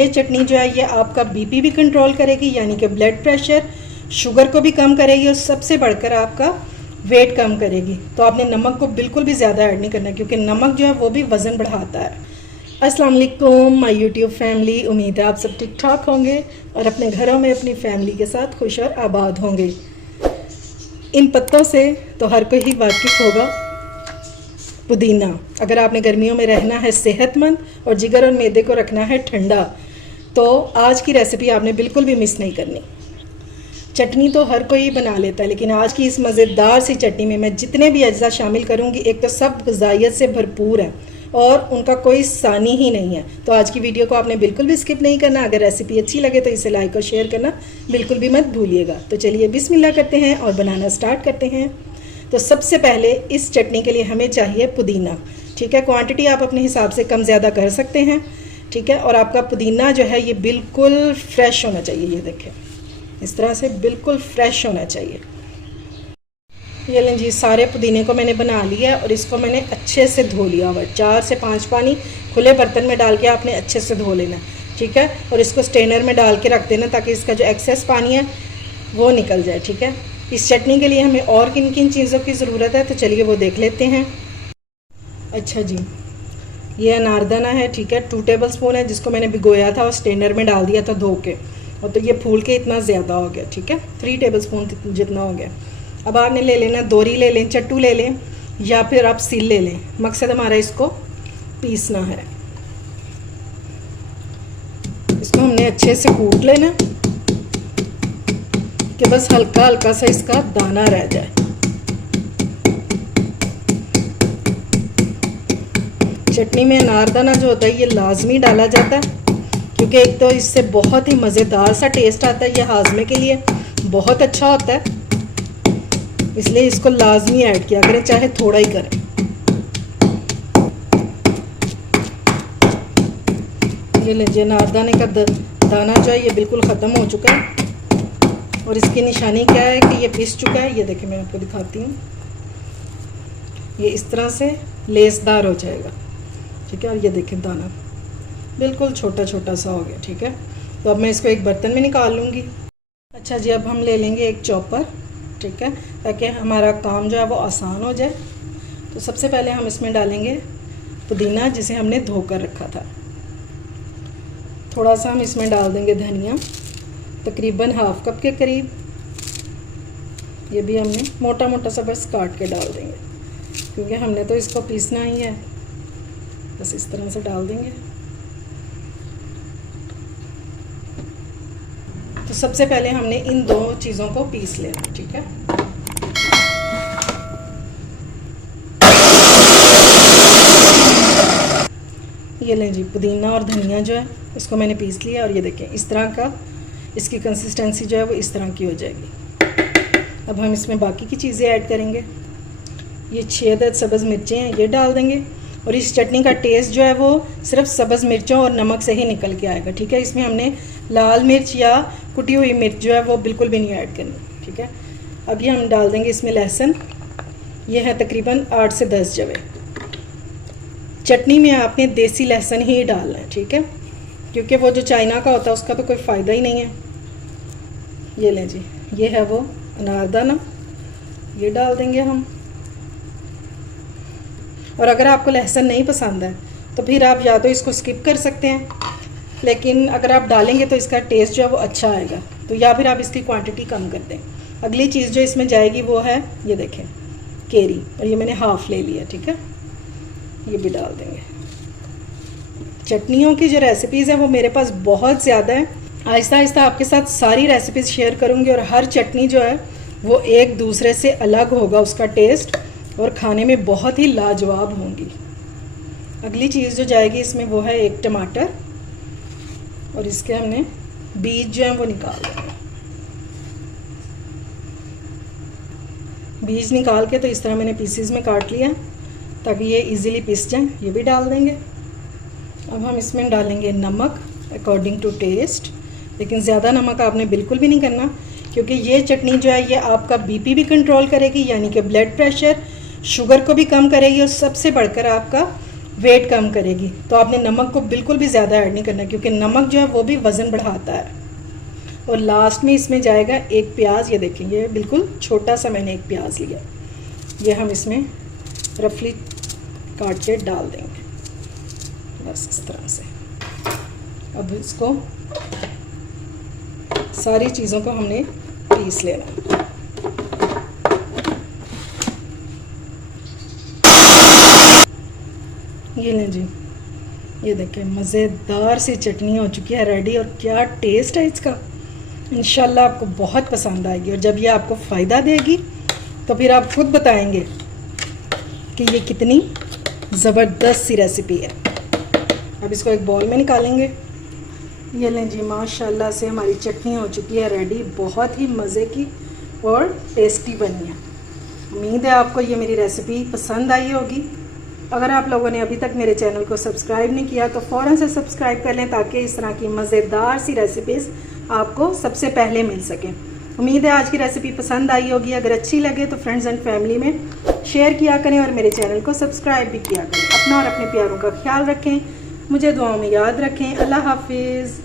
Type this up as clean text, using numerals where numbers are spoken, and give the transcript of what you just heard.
ये चटनी जो है ये आपका बीपी भी कंट्रोल करेगी, यानी कि ब्लड प्रेशर, शुगर को भी कम करेगी और सबसे बढ़कर आपका वेट कम करेगी। तो आपने नमक को बिल्कुल भी ज़्यादा ऐड नहीं करना, क्योंकि नमक जो है वो भी वज़न बढ़ाता है। अस्सलाम वालेकुम माय यूट्यूब फैमिली, उम्मीद है आप सब ठीक ठाक होंगे और अपने घरों में अपनी फैमिली के साथ खुश और आबाद होंगे। इन पत्तों से तो हर कोई ही वाकिफ़ होगा, पुदीना। अगर आपने गर्मियों में रहना है सेहतमंद और जिगर और मैदे को रखना है ठंडा, तो आज की रेसिपी आपने बिल्कुल भी मिस नहीं करनी। चटनी तो हर कोई बना लेता है, लेकिन आज की इस मज़ेदार सी चटनी में मैं जितने भी अज्जा शामिल करूँगी, एक तो सब ग़िज़ाइयत से भरपूर है और उनका कोई सानी ही नहीं है। तो आज की वीडियो को आपने बिल्कुल भी स्किप नहीं करना। अगर रेसिपी अच्छी लगे तो इसे लाइक और शेयर करना बिल्कुल भी मत भूलिएगा। तो चलिए बिस्मिल्लाह करते हैं और बनाना स्टार्ट करते हैं। तो सबसे पहले इस चटनी के लिए हमें चाहिए पुदीना। ठीक है, क्वांटिटी आप अपने हिसाब से कम ज़्यादा कर सकते हैं। ठीक है, और आपका पुदीना जो है ये बिल्कुल फ्रेश होना चाहिए। ये देखें, इस तरह से बिल्कुल फ्रेश होना चाहिए। ये लें जी, सारे पुदीने को मैंने बना लिया और इसको मैंने अच्छे से धो लिया हुआ। 4 से 5 पानी खुले बर्तन में डाल के आपने अच्छे से धो लेना। ठीक है, और इसको स्ट्रेनर में डाल के रख देना ताकि इसका जो एक्सेस पानी है वो निकल जाए। ठीक है, इस चटनी के लिए हमें और किन किन चीज़ों की ज़रूरत है तो चलिए वो देख लेते हैं। अच्छा जी, ये अनारदाना है। ठीक है, 2 टेबल स्पून है, जिसको मैंने भिगोया था और स्ट्रेनर में डाल दिया था धो के, और तो ये फूल के इतना ज़्यादा हो गया। ठीक है, 3 टेबल स्पून जितना हो गया। अब आपने ले लेना, दोरी ले लें, चट्टू ले लें या फिर आप सील ले लें। मकसद हमारा इसको पीसना है। इसको हमने अच्छे से कूट लेना कि बस हल्का हल्का सा इसका दाना रह जाए। चटनी में अनारदाना जो होता है ये लाजमी डाला जाता है, क्योंकि एक तो इससे बहुत ही मज़ेदार सा टेस्ट आता है। ये हाजमे के लिए बहुत अच्छा होता है, इसलिए इसको लाजमी ऐड किया करें, चाहे थोड़ा ही करें। ये लीजिए, अनारदाने का दाना जो है ये बिल्कुल ख़त्म हो चुका है और इसकी निशानी क्या है कि ये पिस चुका है। ये देखिए, मैं आपको दिखाती हूँ। ये इस तरह से लेसदार हो जाएगा। ठीक है, और ये देखिए दाना बिल्कुल छोटा छोटा सा हो गया। ठीक है, तो अब मैं इसको एक बर्तन में निकाल लूँगी। अच्छा जी, अब हम ले लेंगे एक चॉपर। ठीक है, ताकि हमारा काम जो है वो आसान हो जाए। तो सबसे पहले हम इसमें डालेंगे पुदीना, जिसे हमने धोकर रखा था। थोड़ा सा हम इसमें डाल देंगे धनिया, तकरीबन हाफ कप के करीब। ये भी हमने मोटा मोटा सा बस काट के डाल देंगे, क्योंकि हमने तो इसको पीसना ही है। बस इस तरह से डाल देंगे। तो सबसे पहले हमने इन 2 चीज़ों को पीस लेना। ठीक है, ये लें जी, पुदीना और धनिया जो है इसको मैंने पीस लिया और ये देखें इस तरह का इसकी कंसिस्टेंसी जो है वो इस तरह की हो जाएगी। अब हम इसमें बाकी की चीज़ें ऐड करेंगे। ये 6 अदद सब्ज़ मिर्चें हैं, ये डाल देंगे। और इस चटनी का टेस्ट जो है वो सिर्फ सब्ज़ मिर्चों और नमक से ही निकल के आएगा। ठीक है, इसमें हमने लाल मिर्च या कुटी हुई मिर्च जो है वो बिल्कुल भी नहीं ऐड करनी। ठीक है, अब ये हम डाल देंगे इसमें लहसुन। ये है तकरीबन 8 से 10 जवे। चटनी में आपने देसी लहसुन ही डालना है। ठीक है, क्योंकि वो जो चाइना का होता है उसका तो कोई फ़ायदा ही नहीं है। ये लें जी, ये है वो अनारदाना, ये डाल देंगे हम। और अगर आपको लहसुन नहीं पसंद है तो फिर आप या तो इसको स्किप कर सकते हैं, लेकिन अगर आप डालेंगे तो इसका टेस्ट जो है वो अच्छा आएगा। तो या फिर आप इसकी क्वांटिटी कम कर दें। अगली चीज़ जो इसमें जाएगी वो है, ये देखें, केरी, और ये मैंने हाफ़ ले लिया। ठीक है, ये भी डाल देंगे। चटनियों की जो रेसिपीज़ हैं वो मेरे पास बहुत ज़्यादा है। आहिस्ता आहिस्ता आपके साथ सारी रेसिपीज़ शेयर करूँगी और हर चटनी जो है वो एक दूसरे से अलग होगा उसका टेस्ट, और खाने में बहुत ही लाजवाब होंगी। अगली चीज़ जो जाएगी इसमें वो है 1 टमाटर, और इसके हमने बीज जो हैं वो निकाल देंगे। बीज निकाल के तो इस तरह मैंने पीसेस में काट लिया ताकि ये इजीली पिस जाएं। ये भी डाल देंगे। अब हम इसमें डालेंगे नमक अकॉर्डिंग टू टेस्ट, लेकिन ज़्यादा नमक आपने बिल्कुल भी नहीं करना, क्योंकि ये चटनी जो है ये आपका बीपी भी कंट्रोल करेगी, यानी कि ब्लड प्रेशर, शुगर को भी कम करेगी और सबसे बढ़कर आपका वेट कम करेगी। तो आपने नमक को बिल्कुल भी ज़्यादा ऐड नहीं करना, क्योंकि नमक जो है वो भी वज़न बढ़ाता है। और लास्ट में इसमें जाएगा एक प्याज। ये देखें, ये बिल्कुल छोटा सा मैंने एक प्याज लिया, ये हम इसमें रफली काट के डाल देंगे, बस इस तरह से। अब इसको सारी चीज़ों को हमने पीस लेना। ये लें जी, ये देखें मज़ेदार सी चटनी हो चुकी है रेडी। और क्या टेस्ट है इसका, इंशाल्लाह आपको बहुत पसंद आएगी। और जब ये आपको फ़ायदा देगी तो फिर आप खुद बताएंगे कि ये कितनी ज़बरदस्त सी रेसिपी है। अब इसको एक बाउल में निकालेंगे। ये लें जी, माशाल्लाह से हमारी चटनी हो चुकी है रेडी, बहुत ही मज़े की और टेस्टी बनी है। उम्मीद है आपको ये मेरी रेसिपी पसंद आई होगी। अगर आप लोगों ने अभी तक मेरे चैनल को सब्सक्राइब नहीं किया तो फ़ौरन से सब्सक्राइब कर लें, ताकि इस तरह की मज़ेदार सी रेसिपीज़ आपको सबसे पहले मिल सकें। उम्मीद है आज की रेसिपी पसंद आई होगी। अगर अच्छी लगे तो फ्रेंड्स एंड फैमिली में शेयर किया करें और मेरे चैनल को सब्सक्राइब भी किया करें। अपना और अपने प्यारों का ख्याल रखें, मुझे दुआओं में याद रखें। अल्लाह हाफिज़।